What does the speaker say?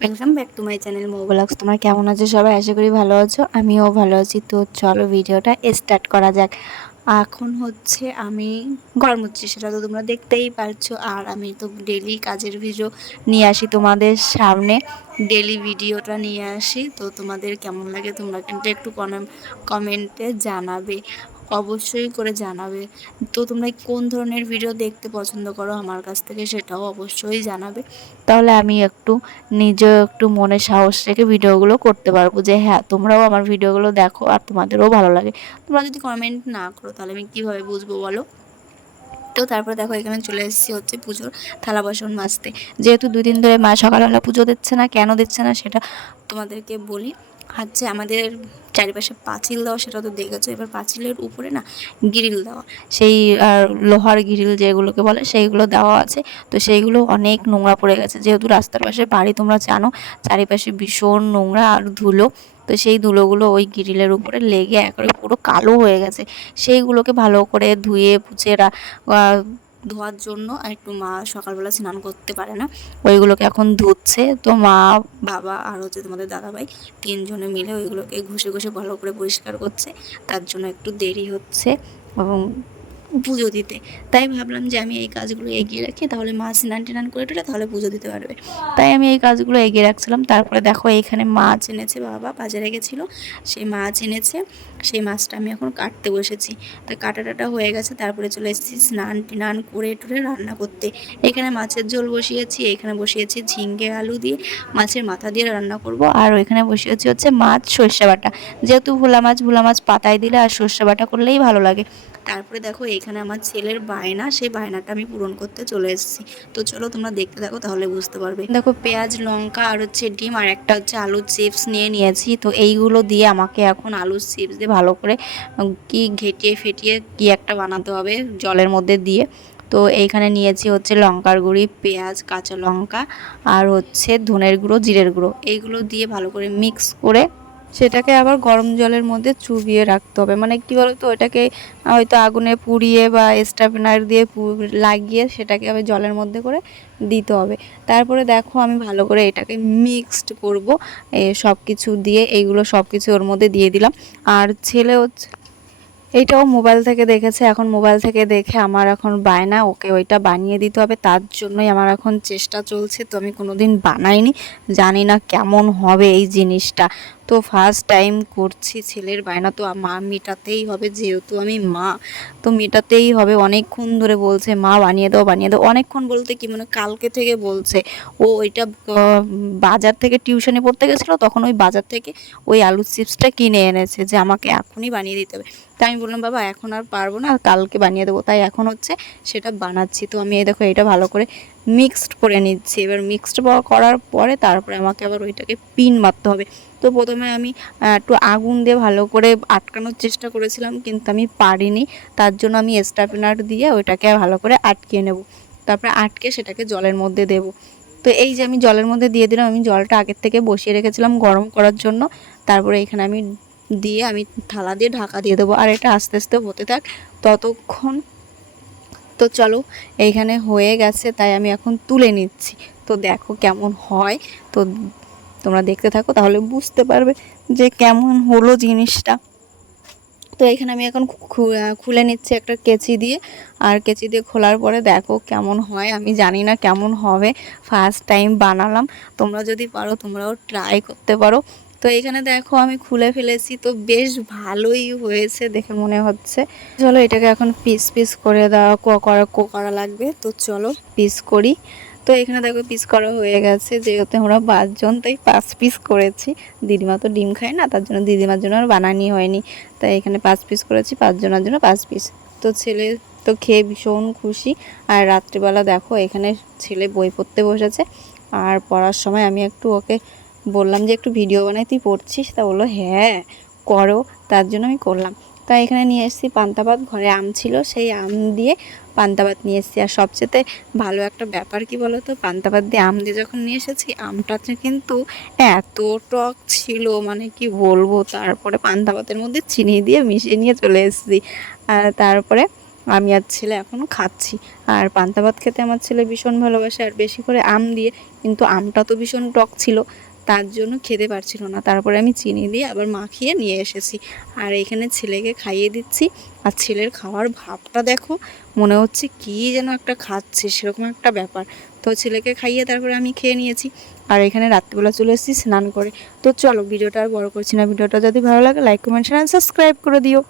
Welcome back to my channel Mo vlogs. তোমরা কেমন আছো সবাই? আশা করি ভালো আছো, আমিও ভালো আছি। তো চলো ভিডিওটা স্টার্ট করা যাক। এখন হচ্ছে আমি ঘর মুছছি, সেটা তো তোমরা দেখতেই পারছো। আর আমি তো ডেলি কাজের ভিডিও নিয়ে আসি তোমাদের সামনে, ডেলি ভিডিওটা নিয়ে আসি। তো তোমাদের কেমন লাগে তোমরা কিন্তু একটু কমেন্টে জানাবে, অবশ্যই করে জানাবে। তো তোমরা কোন ধরনের ভিডিও দেখতে পছন্দ করো আমার কাছ থেকে সেটাও অবশ্যই জানাবে। তাহলে আমি নিজেও একটু মনে সাহস রেখে ভিডিওগুলো করতে পারবো যে হ্যাঁ তোমরাও আমার ভিডিওগুলো দেখো আর তোমাদেরও ভালো লাগে। তোমরা যদি কমেন্ট না করো তাহলে আমি কীভাবে বুঝবো বলো? তো তারপরে দেখো এখানে চলে এসেছি হচ্ছে পুজোর থালা বাসন মাজতে। যেহেতু 2 দিন ধরে মা সকালবেলা পুজো দিচ্ছে না, কেন দিচ্ছে না সেটা তোমাদেরকে বলি। হচ্ছে আমাদের চারিপাশে পাঁচিল দেওয়া, সেটা তো দেখেছো। এবার পাঁচিলের উপরে না গ্রিল দেওয়া, সেই লোহার গ্রিল যেগুলোকে বলে সেইগুলো দেওয়া আছে। তো সেইগুলো অনেক নোংরা পড়ে গেছে, যেহেতু রাস্তার পাশে বাড়ি তোমরা জানো চারিপাশে ভীষণ নোংরা আর ধুলো। তো সেই ধুলোগুলো ওই গ্রিলের উপরে লেগে একেবারে পুরো কালো হয়ে গেছে। সেইগুলোকে ভালো করে ধুয়ে পুছে ধোয়ার জন্য একটু মা সকালবেলা স্নান করতে পারে না, ওইগুলোকে এখন ধুচ্ছে। তো মা, বাবা আর হচ্ছে তোমাদের দাদাভাই 3জনে মিলে ওইগুলোকে ঘষে ঘষে ভালো করে পরিষ্কার করছে। তার জন্য একটু দেরি হচ্ছে এবং পুজো দিতে। তাই ভাবলাম যে আমি এই কাজগুলো এগিয়ে রাখি, তাহলে মা স্নান টান করে টুলে তাহলে পুজো দিতে পারবে। তাই আমি এই কাজগুলো এগিয়ে রাখছিলাম। তারপরে দেখো এইখানে মাছ এনেছে, বাবা বাজারে গেছিলো, সেই মাছ এনেছে। সেই মাছটা আমি এখন কাটতে বসেছি। তা কাটা হয়ে গেছে, তারপরে চলে এসেছি স্নান টান করে টুরে রান্না করতে। এখানে মাছের ঝোল বসিয়েছি, এখানে বসিয়েছি ঝিঙ্গে আলু দিয়ে মাছের মাথা দিয়ে রান্না করব। আর ওইখানে বসিয়েছি হচ্ছে মাছ সর্ষে বাটা, যেহেতু ভোলা মাছ পাতায় দিলে আর সর্ষে বাটা করলেই ভালো লাগে। তারপরে দেখো এখানে আমার ছেলের বায়না, সেই বায়নাটা আমি পূরণ করতে চলে এসেছি। তো চলো তোমরা দেখতে থাকো, তাহলে বুঝতে পারবে। দেখো পেঁয়াজ লঙ্কা আর হচ্ছে ডিম আর একটা হচ্ছে আলুর চিপস নিয়েছি। তো এইগুলো দিয়ে আমাকে এখন আলুর চিপস দিয়ে ভালো করে কি ঘেটিয়ে ফেটিয়ে কি একটা বানাতে হবে জলের মধ্যে দিয়ে। তো এইখানে নিয়েছি হচ্ছে লঙ্কার গুঁড়ি, পেঁয়াজ, কাঁচা লঙ্কা আর হচ্ছে ধনের গুঁড়ো, জিরের গুঁড়ো, এইগুলো দিয়ে ভালো করে মিক্স করে সেটাকে আবার গরম জলের মধ্যে চুবিয়ে রাখতে হবে। মানে কি বলতো, ওটাকে হয়তো আগুনে পুড়িয়ে বা স্টাপনার দিয়ে লাগিয়ে সেটাকে আবার জলের মধ্যে করে দিতে হবে। তারপরে দেখো আমি ভালো করে এটাকে মিক্সড করব সব কিছু দিয়ে, এইগুলো সব কিছু ওর মধ্যে দিয়ে দিলাম। আর ছেলে হচ্ছে এইটাও মোবাইল থেকে দেখেছে, এখন মোবাইল থেকে দেখে আমার এখন বায়না ওকে ওইটা বানিয়ে দিতে হবে। তার জন্যই আমার এখন চেষ্টা চলছে। তো আমি কোনোদিন বানাইনি, জানি না কেমন হবে এই জিনিসটা। তো ফার্স্ট টাইম করছি, ছেলের বায়না তো মা মেটাতেই হবে, যেহেতু আমি মা তো মেটাতেই হবে। অনেকক্ষণ ধরে বলছে মা বানিয়ে দাও বানিয়ে দাও, অনেকক্ষণ বলতে কি মানে কালকে থেকে বলছে। ও ওইটা বাজার থেকে টিউশনে পড়তে গেছিলো, তখন ওই বাজার থেকে ওই আলুর চিপসটা কিনে এনেছে যে আমাকে এখনই বানিয়ে দিতে হবে। তাই আমি বললাম বাবা এখন আর পারবো না, কালকে বানিয়ে দেবো। তাই এখন হচ্ছে সেটা বানাচ্ছি। তো আমি এই দেখো এটা ভালো করে মিক্সড করে নিচ্ছি। এবার মিক্সড করার পরে তারপরে আমাকে আবার ওইটাকে পিন মারতে হবে। তো প্রথমে আমি একটু আগুন দিয়ে ভালো করে আটকানোর চেষ্টা করেছিলাম, কিন্তু আমি পারিনি। তার জন্য আমি স্টাপনার দিয়ে ওইটাকে ভালো করে আটকিয়ে নেব। তারপরে আটকে সেটাকে জলের মধ্যে দেব। তো এই যে আমি জলের মধ্যে দিয়ে দিলাম, আমি জলটা আগের থেকে বসিয়ে রেখেছিলাম গরম করার জন্য। তারপরে এখানে আমি দিয়ে আমি থালা দিয়ে ঢাকা দিয়ে দেবো, আর এটা আস্তে আস্তে হতে থাক ততক্ষণ। তো চলো এইখানে হয়ে গেছে, তাই আমি এখন তুলে নিচ্ছি। তো দেখো কেমন হয়, তো তোমরা দেখতে থাকো তাহলে বুঝতে পারবে যে কেমন হলো জিনিসটা। তো এখানে আমি এখন খুলে নিচ্ছি একটা কেচি দিয়ে। আর কেচি দিয়ে খোলার পরে দেখো কেমন হয়, আমি জানি না কেমন হবে, ফার্স্ট টাইম বানালাম। তোমরা যদি পারো তোমরাও ট্রাই করতে পারো। তো এখানে দেখো আমি খুলে ফেলেছি, তো বেশ ভালোই হয়েছে দেখে মনে হচ্ছে। চলো এটাকে এখন পিস পিস করে দেওয়া করা লাগবে। তো চলো পিস করি। তো এখানে দেখো পিস করা হয়ে গেছে, যেহেতু আমরা 5জন তাই 5 পিস করেছি। দিদিমা তো ডিম খায় না, তার জন্য দিদিমার জন্য আর বানানি হয়নি। তাই এখানে 5 পিস করেছি, 5জনের জন্য 5 পিস। তো ছেলে তো খেয়ে ভীষণ খুশি। আর রাত্রিবেলা দেখো এখানে ছেলে বই পড়তে বসেছে। আর পড়ার সময় আমি একটু ওকে বললাম যে একটু ভিডিও বানাই, তুই পড়ছিস? তা বললো হ্যাঁ করো, তার জন্য আমি করলাম। তাই এখানে নিয়ে এসেছি পান্তা ভাত, ঘরে আম ছিল সেই আম দিয়ে পান্তা ভাত নিয়ে এসেছি। আর সবচেয়ে ভালো একটা ব্যাপার কি বলো তো, পান্তা ভাত দিয়ে আম দিয়ে যখন নিয়ে এসেছি আমটাতে কিন্তু এত টক ছিল মানে কি বলবো। তারপরে পান্তা ভাতের মধ্যে চিনি দিয়ে মিশিয়ে নিয়ে চলে এসেছি। আর তারপরে আমি আর ছেলে এখনও খাচ্ছি। আর পান্তা ভাত খেতে আমার ছেলে ভীষণ ভালোবাসে, আর বেশি করে আম দিয়ে। কিন্তু আমটা তো ভীষণ টক ছিল, তার জন্য খেতে পারছিল না। তারপরে আমি চিনি দিয়ে আবার মাখিয়ে নিয়ে এসেছি, আর এখানে ছেলেকে খাইয়ে দিচ্ছি। আর ছেলের খাওয়ার ভাবটা দেখো, মনে হচ্ছে কী যেন একটা খাচ্ছে, সেরকম একটা ব্যাপার। তো ছেলেকে খাইয়ে তারপরে আমি খেয়ে নিয়েছি। আর এখানে রাত্রিবেলা চলে এসেছি স্নান করে। তো চলো, ভিডিওটা আর বড় করছি না। ভিডিওটা যদি ভালো লাগে লাইক, কমেন্ট, শেয়ার, সাবস্ক্রাইব করে দিও।